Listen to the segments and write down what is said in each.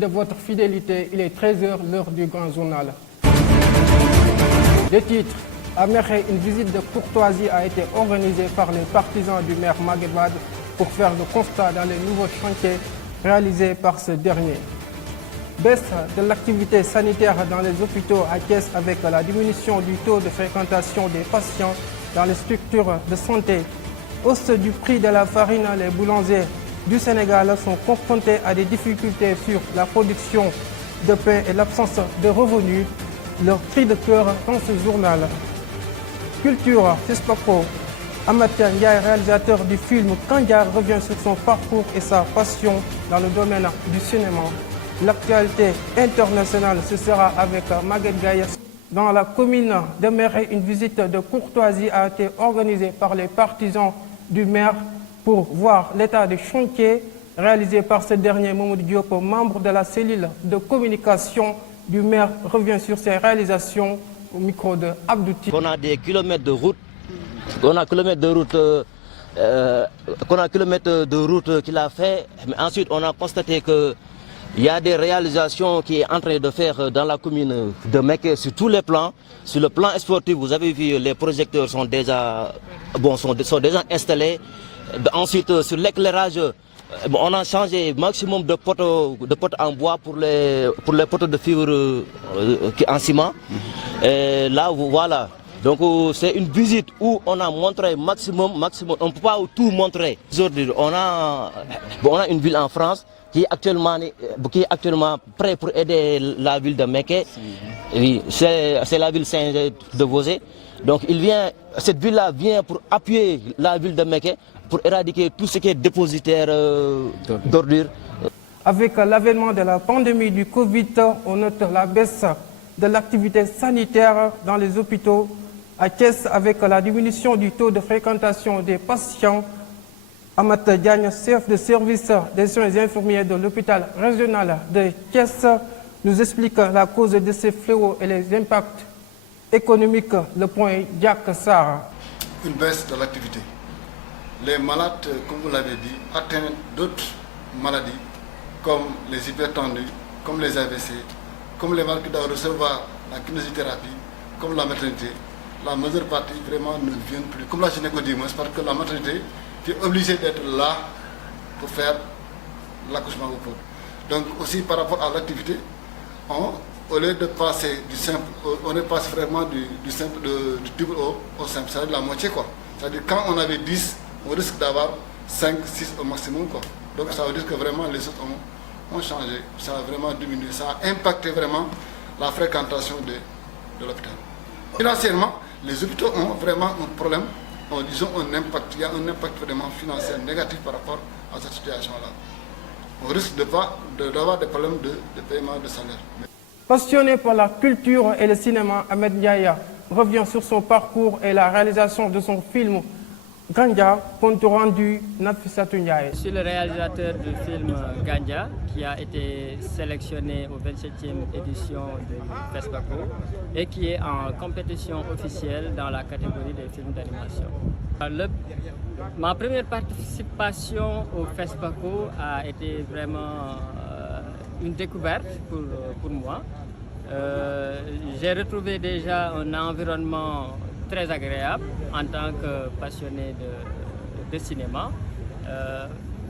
de votre fidélité. Il est 13 h, l'heure du grand journal. Les titres. À Mékhé, une visite de courtoisie a été organisée par les partisans du maire Maguette Wade pour faire le constat dans les nouveaux chantiers réalisés par ce dernier. Baisse de l'activité sanitaire dans les hôpitaux à Thiès avec la diminution du taux de fréquentation des patients dans les structures de santé. Hausse du prix de la farine, les boulangers du Sénégal sont confrontés à des difficultés sur la production de pain et l'absence de revenus. Leur cri de cœur dans ce journal. Culture, FESPACO. Amath Ndiaye, réalisateur du film Gandia, revient sur son parcours et sa passion dans le domaine du cinéma. L'actualité internationale, ce sera avec Maguette Gaye. Dans la commune de Mékhé, une visite de courtoisie a été organisée par les partisans du maire pour voir l'état des chantiers réalisés par ce dernier. Mamadou Diop, membre de la cellule de communication du maire, revient sur ses réalisations au micro de Abdouti. On a des kilomètres de route, qu'il a fait, mais ensuite on a constaté que il y a des réalisations qu'il est en train de faire dans la commune de Mékhé sur tous les plans. Sur le plan sportif, vous avez vu, les projecteurs sont déjà installés. Ensuite, sur l'éclairage, on a changé maximum de poteaux en bois pour les poteaux de fibre en ciment. Et là, voilà. Donc c'est une visite où on a montré maximum. On ne peut pas tout montrer. Aujourd'hui, on a une ville en France qui est actuellement prête pour aider la ville de Mékhé. Oui, c'est la ville Saint-de-Vosé. Donc cette ville-là vient pour appuyer la ville de Mékhé pour éradiquer tout ce qui est dépositaire d'ordures. Avec l'avènement de la pandémie du Covid, on note la baisse de l'activité sanitaire dans les hôpitaux à Thiès avec la diminution du taux de fréquentation des patients. Amath Diagne, chef de service des soins infirmiers de l'hôpital régional de Thiès, nous explique la cause de ces fléaux et les impacts économiques. Le point Jacques Sarr. Une baisse de l'activité. Les malades, comme vous l'avez dit, atteignent d'autres maladies comme les hypertendus, comme les AVC, comme les malades qui doivent recevoir la kinésithérapie, comme la maternité. La majeure partie vraiment ne viennent plus, comme la gynécologie, parce que la maternité qui est obligée d'être là pour faire l'accouchement au pot. Donc aussi par rapport à l'activité, au lieu de passer du simple, on est passé vraiment du double au simple, c'est-à-dire la moitié quoi. C'est-à-dire quand on avait 10, on risque d'avoir 5, 6 au maximum quoi. Donc ça veut dire que vraiment les autres ont changé, ça a vraiment diminué, ça a impacté vraiment la fréquentation de l'hôpital. Financièrement, les hôpitaux ont vraiment un problème, disons un impact, il y a un impact vraiment financier négatif par rapport à cette situation-là. On risque d'avoir des problèmes de paiement de salaire. Passionné par la culture et le cinéma, Amath Ndiaye revient sur son parcours et la réalisation de son film Gandia, compte rendu Nafissatou Ndiaye. Je suis le réalisateur du film Gandia qui a été sélectionné au 27e édition du FESPACO et qui est en compétition officielle dans la catégorie des films d'animation. Ma première participation au FESPACO a été vraiment une découverte pour moi. J'ai retrouvé déjà un environnement très agréable en tant que passionné de cinéma.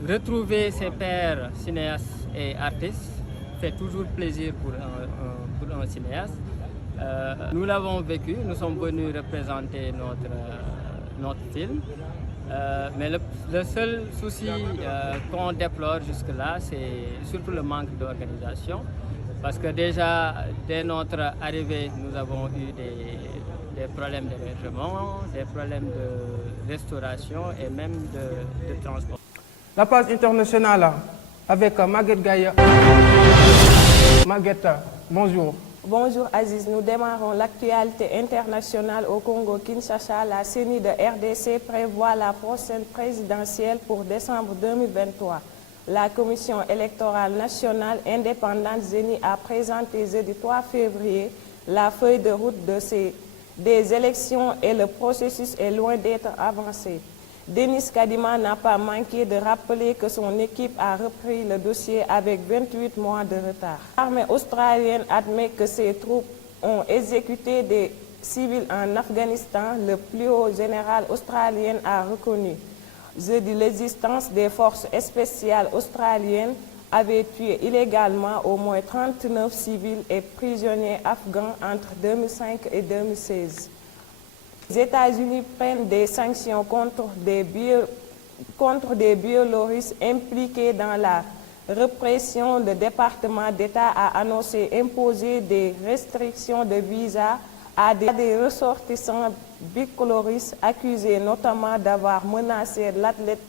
Retrouver ses pairs cinéastes et artistes fait toujours plaisir pour un cinéaste. Nous l'avons vécu, nous sommes venus représenter notre film. Mais le seul souci qu'on déplore jusque-là, c'est surtout le manque d'organisation. Parce que déjà, dès notre arrivée, nous avons eu des problèmes d'hébergement, des problèmes de restauration et même de transport. La page internationale avec Maguette Gaye. Maguette, bonjour. Bonjour Aziz, nous démarrons l'actualité internationale au Congo-Kinshasa. La CENI de RDC prévoit la prochaine présidentielle pour décembre 2023. La Commission électorale nationale indépendante CENI a présenté jeudi 3 février la feuille de route des élections et le processus est loin d'être avancé. Denis Kadima n'a pas manqué de rappeler que son équipe a repris le dossier avec 28 mois de retard. L'armée australienne admet que ses troupes ont exécuté des civils en Afghanistan. Le plus haut général australien a reconnu jeudi l'existence des forces spéciales australiennes avaient tué illégalement au moins 39 civils et prisonniers afghans entre 2005 et 2016. Les États-Unis prennent des sanctions contre des Biélorusses impliqués dans la répression. Le département d'État a annoncé imposer des restrictions de visa à des ressortissants biélorusses accusés notamment d'avoir menacé l'athlète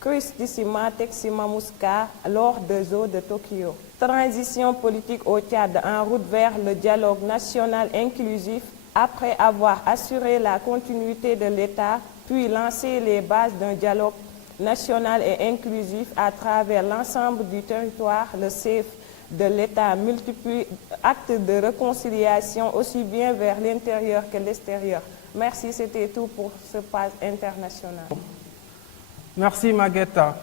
Kristissima Teximamuska lors des Jeux de Tokyo. Transition politique au Tchad en route vers le dialogue national inclusif. Après avoir assuré la continuité de l'État, puis lancé les bases d'un dialogue national et inclusif à travers l'ensemble du territoire, le chef de l'État multiplie actes de réconciliation aussi bien vers l'intérieur que l'extérieur. Merci, c'était tout pour ce Page international. Merci Maguetta.